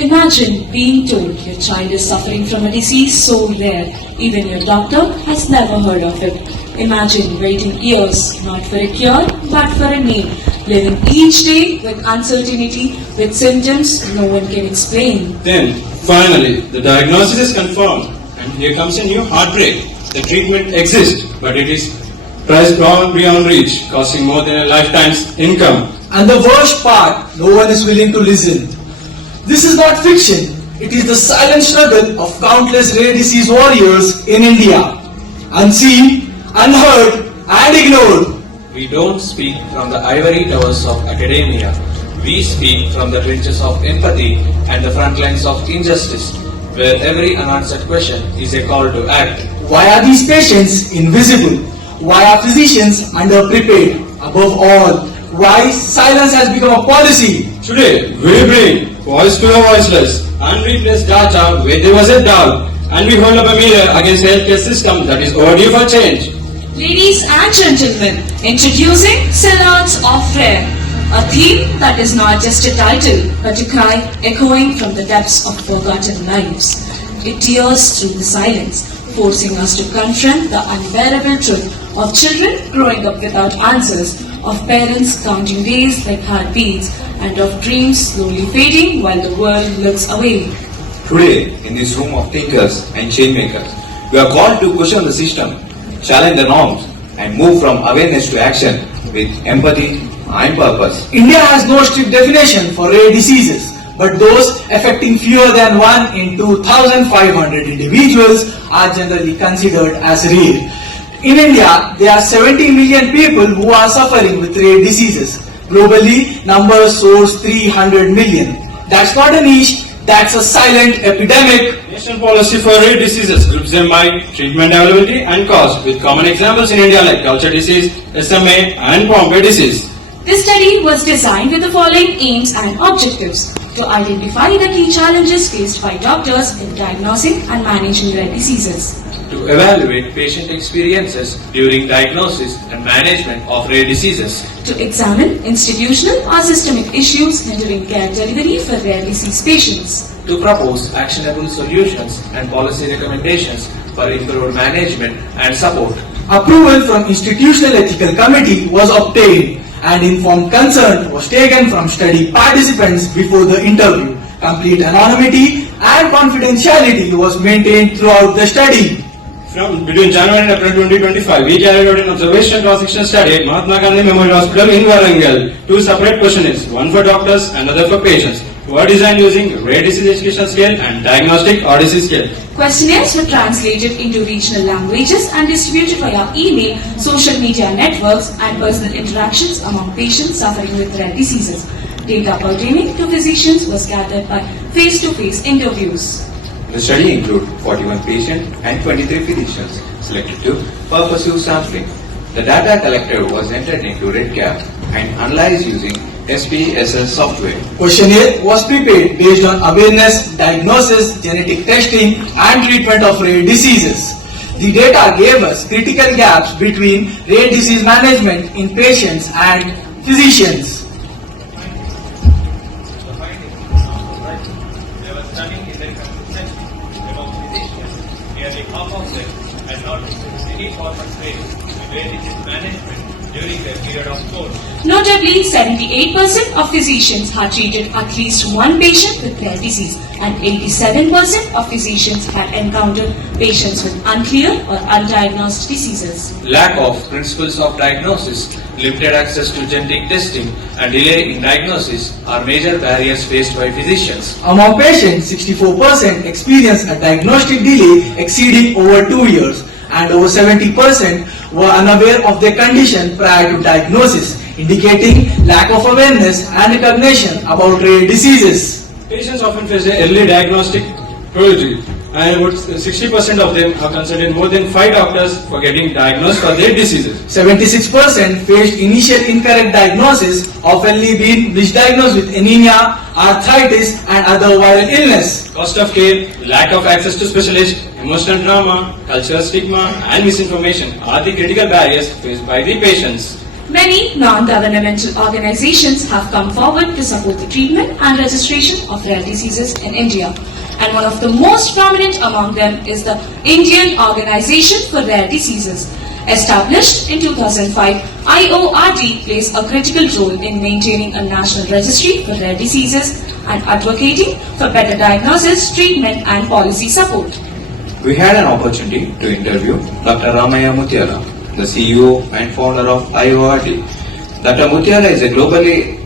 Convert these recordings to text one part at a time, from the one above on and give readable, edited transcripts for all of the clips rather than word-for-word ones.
Imagine being told your child is suffering from a disease so rare, even your doctor has never heard of it. Imagine waiting years, not for a cure, but for a name, living each day with uncertainty, with symptoms no one can explain. Then, finally, the diagnosis is confirmed, and here comes a new heartbreak. The treatment exists, but it is priced beyond reach, costing more than a lifetime's income. And the worst part, no one is willing to listen. This is not fiction. It is the silent struggle of countless rare disease warriors in India. Unseen, unheard, and ignored. We don't speak from the ivory towers of academia. We speak from the trenches of empathy and the front lines of injustice, where every unanswered question is a call to act. Why are these patients invisible? Why are physicians underprepared? Above all, why silence has become a policy? Today, we bring voice to the voiceless, unreplaced data where there was a doubt, and we hold up a mirror against the healthcare system that is overdue for change. Ladies and gentlemen, introducing Synods of Rare, a theme that is not just a title, but a cry echoing from the depths of forgotten lives. It tears through the silence, forcing us to confront the unbearable truth of children growing up without answers, of parents counting days like heartbeats, and of dreams slowly fading while the world looks away. Today, in this room of thinkers and changemakers, we are called to question the system, challenge the norms, and move from awareness to action with empathy and purpose. India has no strict definition for rare diseases, but those affecting fewer than 1 in 2,500 individuals are generally considered as rare. In India, there are 70 million people who are suffering with rare diseases. Globally, numbers soars 300 million. That's not a niche, that's a silent epidemic. National policy for rare diseases groups them by treatment availability and cost, with common examples in India like culture disease, SMA, and Pompe disease. This study was designed with the following aims and objectives: to identify the key challenges faced by doctors in diagnosing and managing rare diseases, to evaluate patient experiences during diagnosis and management of rare diseases, to examine institutional or systemic issues hindering care delivery for rare disease patients, to propose actionable solutions and policy recommendations for improved management and support. Approval from Institutional Ethical Committee was obtained, and informed consent was taken from study participants before the interview. Complete anonymity and confidentiality was maintained throughout the study. Between January and April 2025, we carried out an observational cross-section study at Mahatma Gandhi Memorial Hospital in Warangal. Two separate questionnaires, one for doctors and another for patients, were designed using rare disease education scale and diagnostic odyssey scale. Questionnaires were translated into regional languages and distributed via email, social media networks, and personal interactions among patients suffering with rare diseases. Data pertaining to physicians was gathered by face-to-face interviews. The study included 41 patients and 23 physicians selected to pursue sampling. The data collected was entered into RedCap and analyzed using SPSS software. Questionnaire was prepared based on awareness, diagnosis, genetic testing, and treatment of rare diseases. The data gave us critical gaps between rare disease management in patients and physicians. Nearly half of them had not received any formal training in rare disease management during their period of course. Notably, 78% of physicians had treated at least one patient with rare disease, and 87% of physicians had encountered patients with unclear or undiagnosed diseases. Lack of principles of diagnosis, limited access to genetic testing, and delay in diagnosis are major barriers faced by physicians. Among patients, 64% experienced a diagnostic delay exceeding over 2 years, and over 70% were unaware of their condition prior to diagnosis, indicating lack of awareness and recognition about rare diseases. Patients often face an early diagnostic priority, and about 60% of them have consulted more than 5 doctors for getting diagnosed for their diseases. 76% faced initial incorrect diagnosis, often being misdiagnosed with anemia, arthritis, and other viral illness. Cost of care, lack of access to specialists, emotional trauma, cultural stigma, and misinformation are the critical barriers faced by the patients. Many non-governmental organizations have come forward to support the treatment and registration of rare diseases in India. And one of the most prominent among them is the Indian Organization for Rare Diseases. Established in 2005, IORD plays a critical role in maintaining a national registry for rare diseases and advocating for better diagnosis, treatment and policy support. We had an opportunity to interview Dr. Ramaya Mutiala, the CEO and founder of IORD. Dr. Mutiala is a globally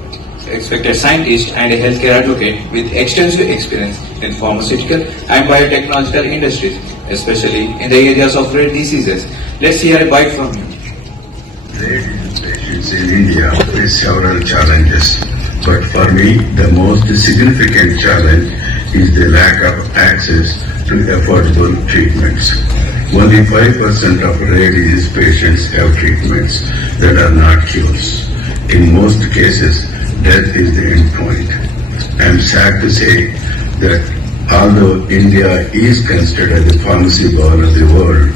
respected scientist and a healthcare advocate with extensive experience in pharmaceutical and biotechnological industries, especially in the areas of rare diseases. Let's hear a bite from him. Rare disease patients in India face several challenges, but for me, the most significant challenge is the lack of access to affordable treatments. Only 5% of rare disease patients have treatments that are not cures. In most cases, death is the end point. I am sad to say that although India is considered the pharmacy bowl of the world,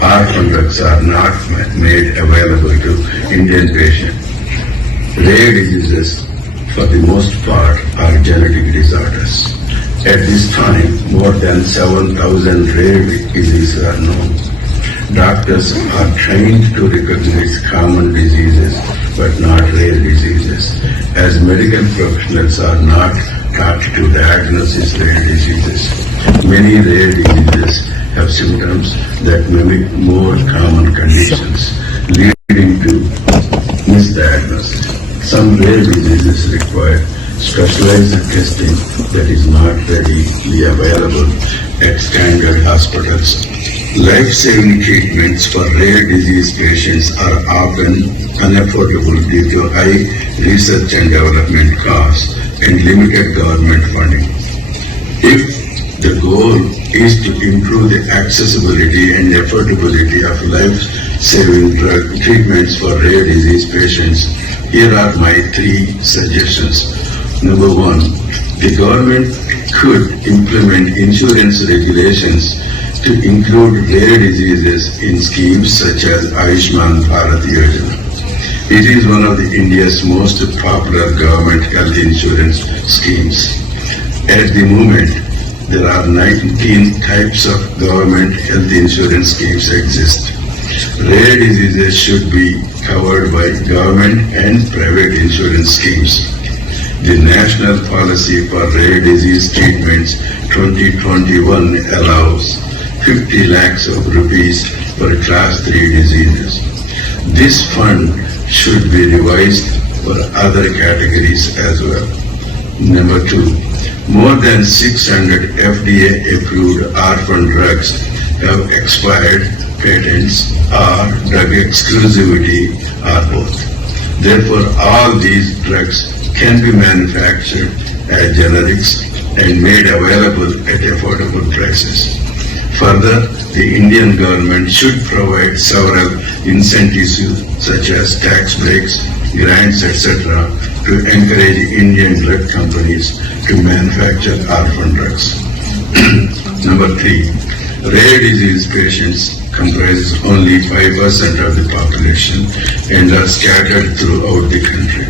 orphan drugs are not made available to Indian patients. Rare diseases, for the most part, are genetic disorders. At this time, more than 7,000 rare diseases are known. Doctors are trained to recognize common diseases but not rare diseases, as medical professionals are not taught to diagnose rare diseases. Many rare diseases have symptoms that mimic more common conditions, leading to misdiagnosis. Some rare diseases require specialized testing that is not readily available at standard hospitals. Life-saving treatments for rare disease patients are often unaffordable due to high research and development costs and limited government funding. If the goal is to improve the accessibility and affordability of life-saving drug treatments for rare disease patients, here are my 3 suggestions. Number 1, the government could implement insurance regulations to include rare diseases in schemes such as Ayushman Bharat Yojana. It is one of India's most popular government health insurance schemes. At the moment, there are 19 types of government health insurance schemes exist. Rare diseases should be covered by government and private insurance schemes. The National Policy for Rare Disease Treatments 2021 allows 50 lakhs of rupees for class 3 diseases. This fund should be revised for other categories as well. Number 2, more than 600 FDA-approved orphan drugs have expired patents or drug exclusivity or both. Therefore, all these drugs can be manufactured as generics and made available at affordable prices. Further, the Indian government should provide several incentives such as tax breaks, grants, etc. to encourage Indian drug companies to manufacture orphan drugs. Number 3, rare disease patients comprise only 5% of the population and are scattered throughout the country.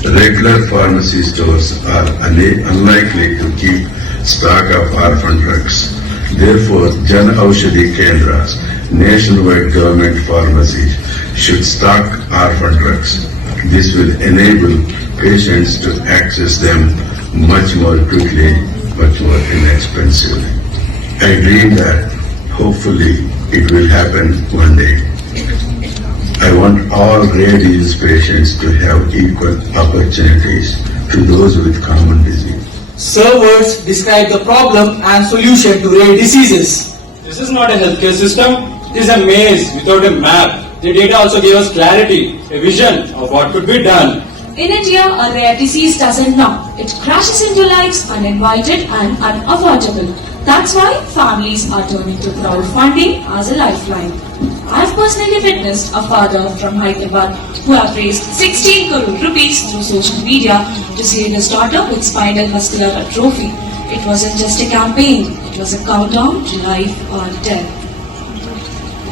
Regular pharmacy stores are unlikely to keep stock of orphan drugs. Therefore, Jan Aushadhi Kendras, nationwide government pharmacies, should stock orphan drugs. This will enable patients to access them much more quickly, much more inexpensively. I dream that hopefully it will happen one day. I want all rare disease patients to have equal opportunities to those with common disease. Sir, words describe the problem and solution to rare diseases. This is not a healthcare system, it is a maze without a map. The data also gave us clarity, a vision of what could be done. In India, a rare disease doesn't knock. It crashes into lives uninvited and unavoidable. That's why families are turning to crowdfunding as a lifeline. I have personally witnessed a father from Hyderabad who have raised 16 crore rupees through social media to save his daughter with spinal muscular atrophy. It wasn't just a campaign, it was a countdown to life or death.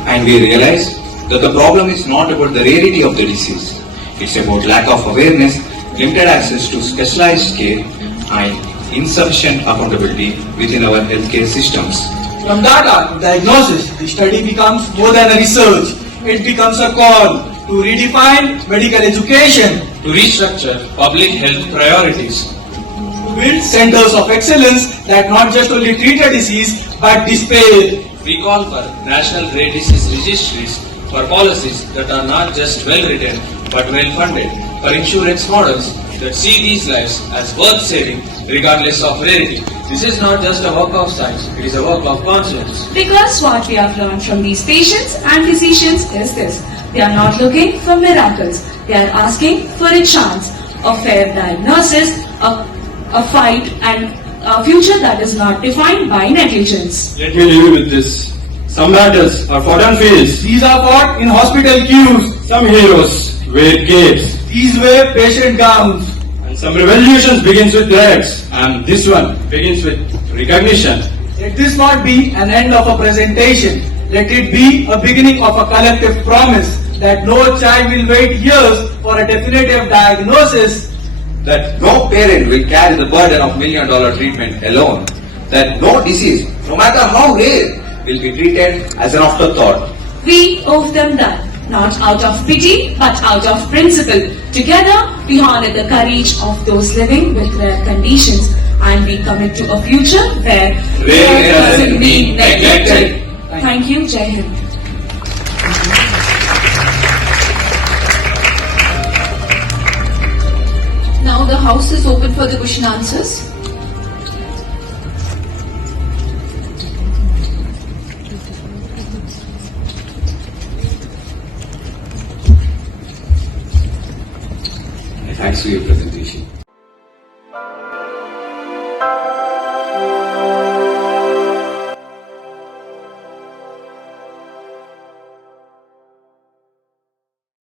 And we realized that the problem is not about the rarity of the disease, It's about lack of awareness, limited access to specialized care, and insufficient accountability within our healthcare systems. From data to diagnosis, the study becomes more than a research. It becomes a call to redefine medical education, To restructure public health priorities. to build centers of excellence that not just only treat a disease but despair. We call for national rare disease registries, for policies that are not just well written but well funded, for insurance models that see these lives as worth saving regardless of rarity. This is not just a work of science, it is a work of conscience. Because what we have learned from these patients and physicians is this: they are not looking for miracles, they are asking for a chance, a fair diagnosis, a fight, and a future that is not defined by negligence. Let me leave you with this. Some battles are fought on fields. These are fought in hospital queues. Some heroes wear capes. These wear patient gowns. And some revolutions begins with threats. And this one begins with recognition. Let this not be an end of a presentation. Let it be a beginning of a collective promise that no child will wait years for a definitive diagnosis. That no parent will carry the burden of $1 million treatment alone. That no disease, no matter how rare, will be treated as an afterthought. We owe them that, not out of pity, but out of principle. Together, we honor the courage of those living with rare conditions, and we commit to a future where Rare doesn't mean neglected. Thank you, Jai Hind. Now the house is open for the question answers. Thanks for your presentation.